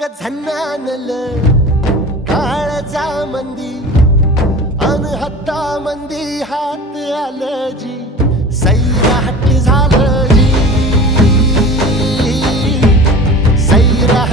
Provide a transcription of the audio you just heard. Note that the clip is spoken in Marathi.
ग झन्नानल काळजा मंदी अन हत्ता मंदी हात आलं जी सैरा हट्ट झालं जी सैरा